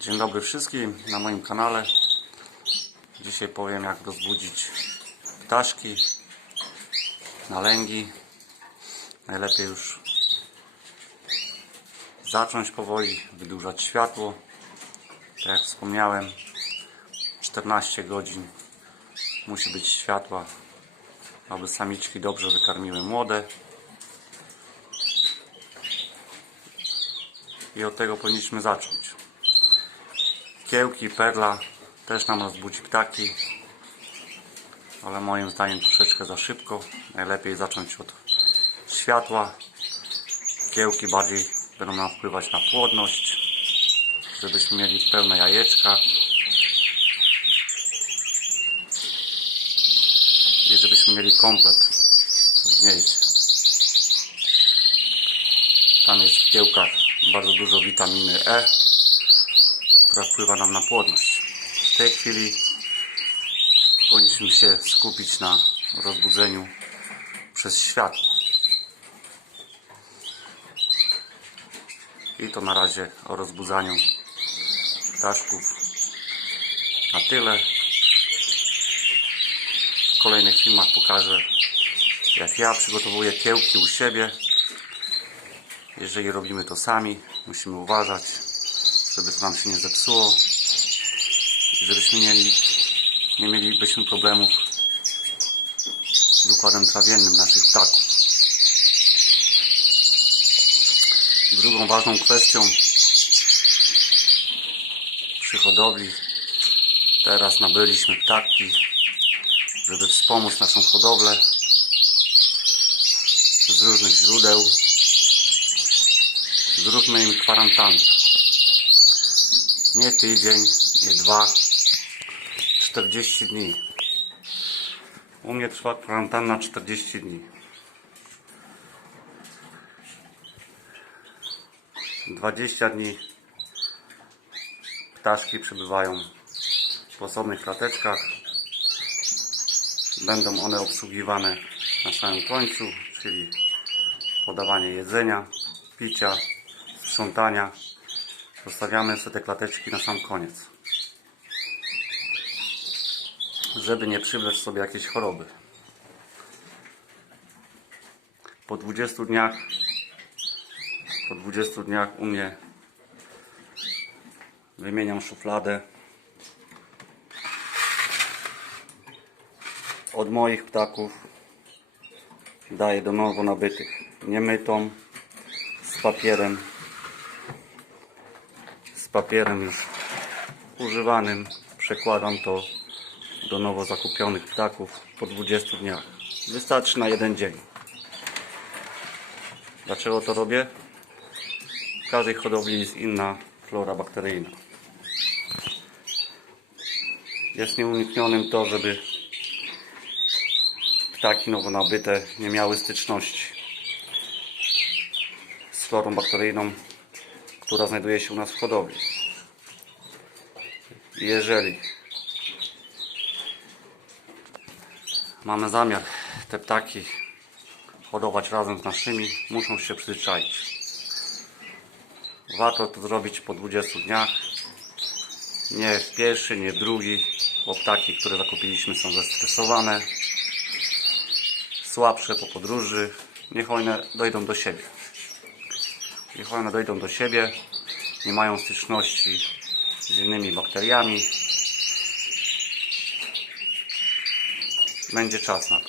Dzień dobry wszystkim na moim kanale. Dzisiaj powiem jak rozbudzić ptaszki na lęgi. Najlepiej już zacząć powoli, wydłużać światło. Tak jak wspomniałem, 14 godzin musi być światła, aby samiczki dobrze wykarmiły młode. I od tego powinniśmy zacząć. Kiełki, perla też nam rozbudzi ptaki, ale moim zdaniem troszeczkę za szybko. Najlepiej zacząć od światła. Kiełki bardziej będą nam wpływać na płodność, żebyśmy mieli pełne jajeczka. I żebyśmy mieli komplet w gnieździe. Tam jest w kiełkach bardzo dużo witaminy E, wpływa nam na płodność. W tej chwili powinniśmy się skupić na rozbudzeniu przez światło. I to na razie o rozbudzaniu ptaszków na tyle. W kolejnych filmach pokażę jak ja przygotowuję kiełki u siebie. Jeżeli robimy to sami, musimy uważać, żeby nam się nie zepsuło i żebyśmy mieli, nie mielibyśmy problemów z układem trawiennym naszych ptaków. Drugą ważną kwestią przy hodowli teraz nabyliśmy ptaki, żeby wspomóc naszą hodowlę z różnych źródeł. Zróbmy im kwarantannę. Nie tydzień, nie dwa, 40 dni. U mnie trwa kwarantanna 40 dni. 20 dni ptaszki przebywają w osobnych klateczkach. Będą one obsługiwane na samym końcu, czyli podawanie jedzenia, picia, sprzątania. Zostawiamy sobie te klateczki na sam koniec. Żeby nie przywlec sobie jakieś choroby. Po 20 dniach po 20 dniach u mnie wymieniam szufladę od moich ptaków daję do nowo nabytych niemytą z papierem papierem już używanym. Przekładam to do nowo zakupionych ptaków po 20 dniach. Wystarczy na jeden dzień. Dlaczego to robię? w każdej hodowli jest inna flora bakteryjna. Jest nieuniknionym to, żeby ptaki nowo nabyte nie miały styczności z florą bakteryjną, która znajduje się u nas w hodowli. Jeżeli mamy zamiar te ptaki hodować razem z naszymi, muszą się przyzwyczaić. Warto to zrobić po 20 dniach, nie w pierwszy, nie w drugi, bo ptaki, które zakupiliśmy są zestresowane, słabsze po podróży, niech one dojdą do siebie. Niech one dojdą do siebie, nie mają styczności z innymi bakteriami. Będzie czas na to.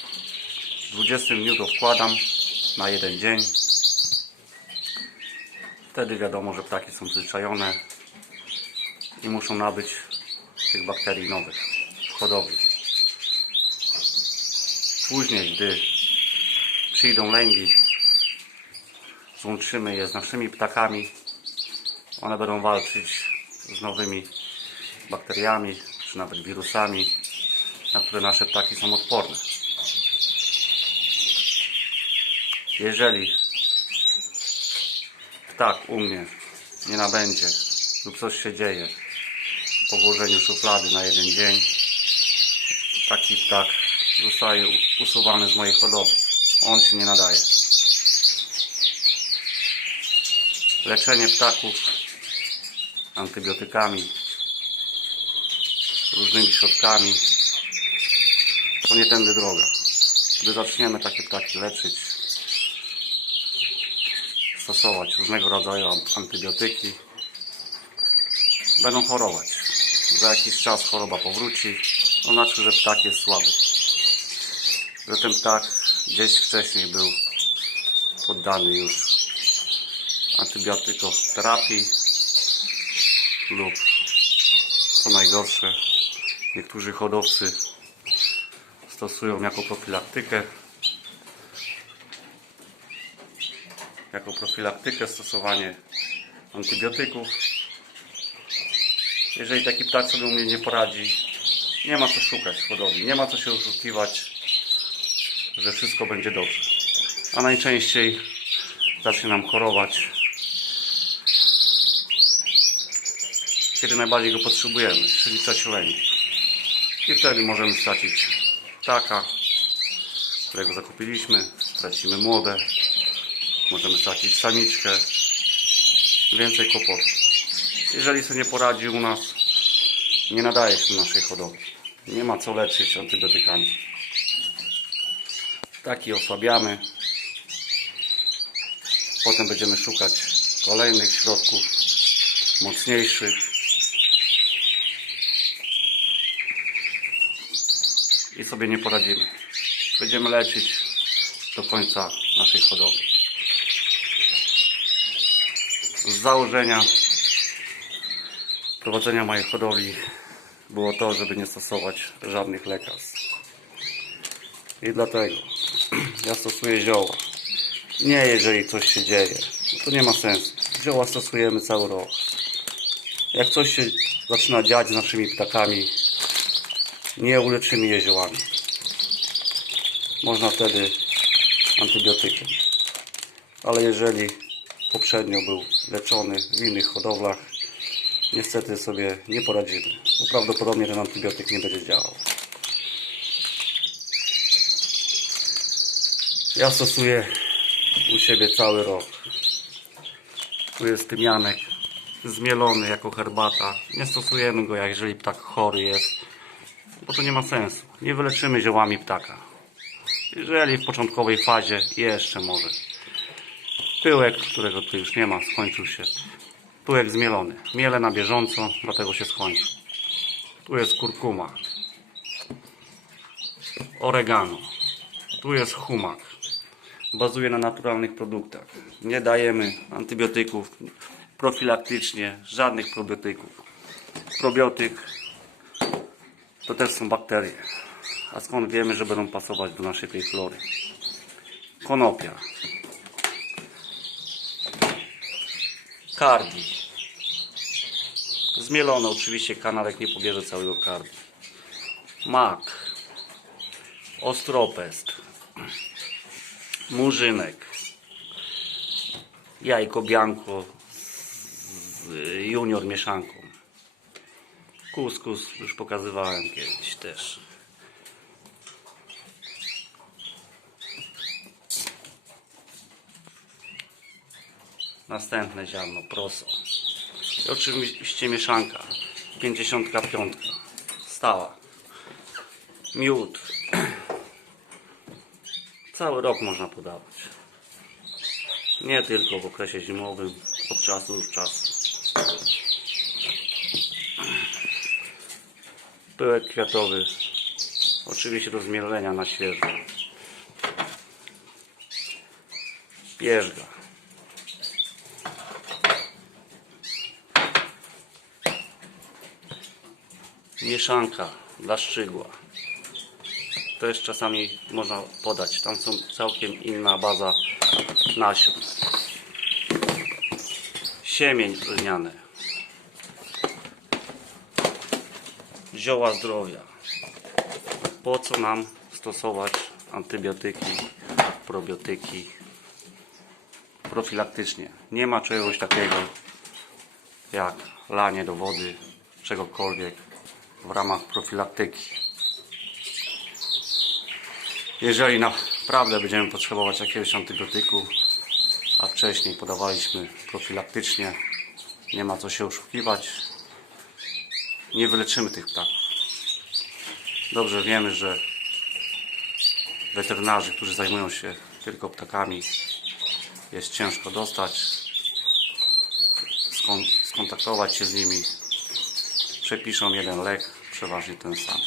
W 20 dniu to wkładam na jeden dzień. Wtedy wiadomo, że ptaki są przyzwyczajone i muszą nabyć tych bakterii nowych w hodowli. Później, gdy przyjdą lęgi, złączymy je z naszymi ptakami, one będą walczyć z nowymi bakteriami, czy nawet wirusami, na które nasze ptaki są odporne. Jeżeli ptak u mnie nie nabędzie lub coś się dzieje po włożeniu szuflady na jeden dzień, taki ptak zostaje usuwany z mojej hodowli. On się nie nadaje. Leczenie ptaków antybiotykami, różnymi środkami, to nie tędy droga. Gdy zaczniemy takie ptaki leczyć, stosować różnego rodzaju antybiotyki, będą chorować. Za jakiś czas choroba powróci, to znaczy, że ptak jest słaby. Że ten ptak gdzieś wcześniej był poddany już antybiotykoterapii lub co najgorsze niektórzy hodowcy stosują jako profilaktykę jako profilaktykę stosowanie antybiotyków. Jeżeli taki ptak sobie u mnie nie poradzi nie ma co szukać w hodowli nie ma co się oszukiwać że wszystko będzie dobrze. A najczęściej zacznie nam chorować kiedy najbardziej go potrzebujemy, czyli w lęku. I wtedy możemy stracić ptaka, którego zakupiliśmy, stracimy młode, możemy stracić samiczkę, więcej kłopotów. Jeżeli sobie nie poradzi u nas, nie nadaje się do naszej hodowli. Nie ma co leczyć antybiotykami. Taki osłabiamy. Potem będziemy szukać kolejnych środków mocniejszych. I sobie nie poradzimy. Będziemy leczyć do końca naszej hodowli. Z założenia prowadzenia mojej hodowli było to, żeby nie stosować żadnych lekarstw. I dlatego ja stosuję zioła. Nie jeżeli coś się dzieje. To nie ma sensu. Zioła stosujemy cały rok. Jak coś się zaczyna dziać z naszymi ptakami, nie uleczymy je. Można wtedy antybiotykiem. Ale jeżeli poprzednio był leczony w innych hodowlach, niestety sobie nie poradzimy. Bo prawdopodobnie ten antybiotyk nie będzie działał. Ja stosuję u siebie cały rok. Tu jest tymianek zmielony jako herbata. Nie stosujemy go, jeżeli ptak chory jest, bo to nie ma sensu. Nie wyleczymy ziołami ptaka. Jeżeli w początkowej fazie jeszcze może. Pyłek, którego tu już nie ma, skończył się. Pyłek zmielony. Miele na bieżąco, dlatego się skończył. Tu jest kurkuma. Oregano. Tu jest humak. Bazuje na naturalnych produktach. Nie dajemy antybiotyków profilaktycznie, żadnych probiotyków. Probiotyk to też są bakterie. A skąd wiemy, że będą pasować do naszej tej flory? Konopia. Kardi. Zmielone oczywiście kanarek nie pobierze całego kardi. Mak. Ostropest. Murzynek. Jajko bianco z junior mieszanką. Kuskus już pokazywałem kiedyś też. Następne ziarno, proso. I oczywiście mieszanka. 55. Stała. Miód. Cały rok można podawać. Nie tylko w okresie zimowym, od czasu do czasu. Pyłek kwiatowy. Oczywiście do zmielenia na świeżo. Pierzga. Mieszanka dla szczygła. Też czasami można podać. Tam są całkiem inna baza nasion. Siemień lniane. Zioła zdrowia. Po co nam stosować antybiotyki, probiotyki profilaktycznie? Nie ma czegoś takiego jak lanie do wody, czegokolwiek w ramach profilaktyki. Jeżeli naprawdę będziemy potrzebować jakiegoś antybiotyku, a wcześniej podawaliśmy profilaktycznie, Nie ma co się oszukiwać. Nie wyleczymy tych ptaków. Dobrze wiemy, że weterynarzy, którzy zajmują się tylko ptakami, jest ciężko dostać, skon- skontaktować się z nimi. Przepiszą jeden lek, przeważnie ten sam.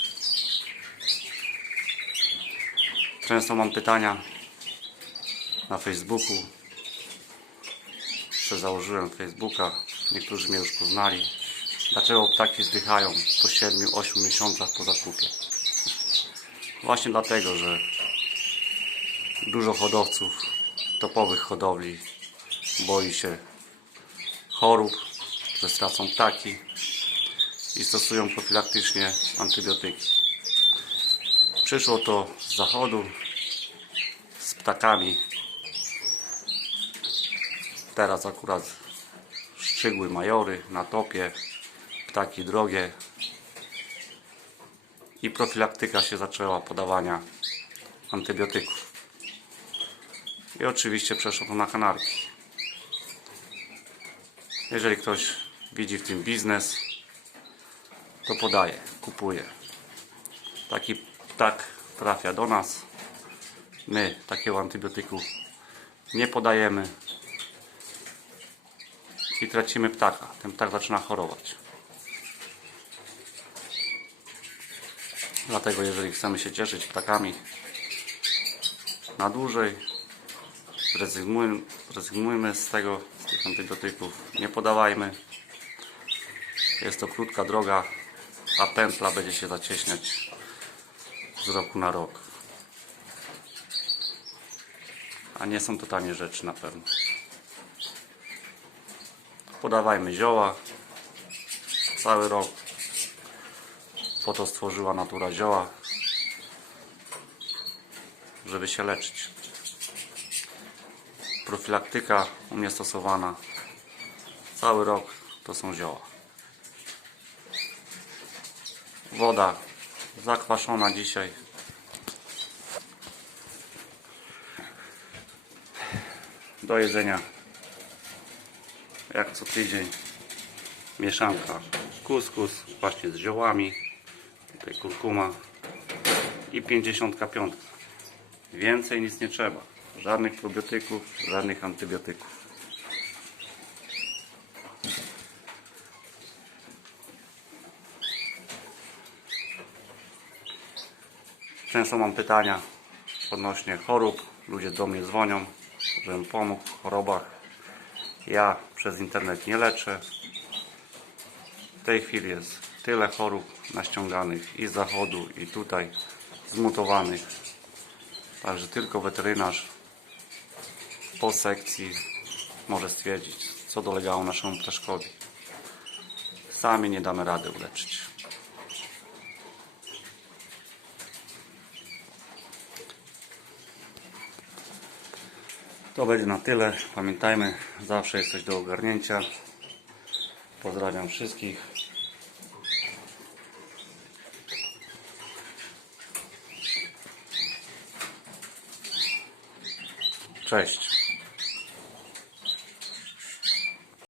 Często mam pytania na Facebooku. Że założyłem Facebooka, niektórzy mnie już poznali. Dlaczego ptaki zdychają po 7-8 miesiącach po zakupie? Właśnie dlatego, że dużo hodowców, topowych hodowli boi się chorób, że stracą ptaki i stosują profilaktycznie antybiotyki. Przyszło to z zachodu, z ptakami. Teraz akurat szczygły majory na topie, ptaki drogie i profilaktyka się zaczęła podawania antybiotyków. I oczywiście przeszło to na kanarki. Jeżeli ktoś widzi w tym biznes, to podaje, kupuje. Taki ptak trafia do nas. My takiego antybiotyku nie podajemy i tracimy ptaka. Ten ptak zaczyna chorować. Dlatego jeżeli chcemy się cieszyć ptakami na dłużej, zrezygnujmy, zrezygnujmy z tego, z tych antybiotyków. Nie podawajmy. Jest to krótka droga, a pętla będzie się zacieśniać z roku na rok. A nie są to tanie rzeczy na pewno. Podawajmy zioła cały rok. Po to stworzyła natura zioła, żeby się leczyć. Profilaktyka u mnie stosowana cały rok to są zioła. Woda zakwaszona dzisiaj. Do jedzenia jak co tydzień mieszanka kuskus właśnie z ziołami tutaj kurkuma i 55 więcej nic nie trzeba. Żadnych probiotyków, żadnych antybiotyków. Często mam pytania odnośnie chorób. Ludzie do mnie dzwonią żebym pomógł w chorobach. Ja przez internet nie leczę. W tej chwili jest tyle chorób naściąganych i z zachodu, i tutaj zmutowanych. Także tylko weterynarz po sekcji może stwierdzić, co dolegało naszemu ptaszkowi. Sami nie damy rady uleczyć. To będzie na tyle. Pamiętajmy, zawsze jest coś do ogarnięcia. Pozdrawiam wszystkich. Cześć.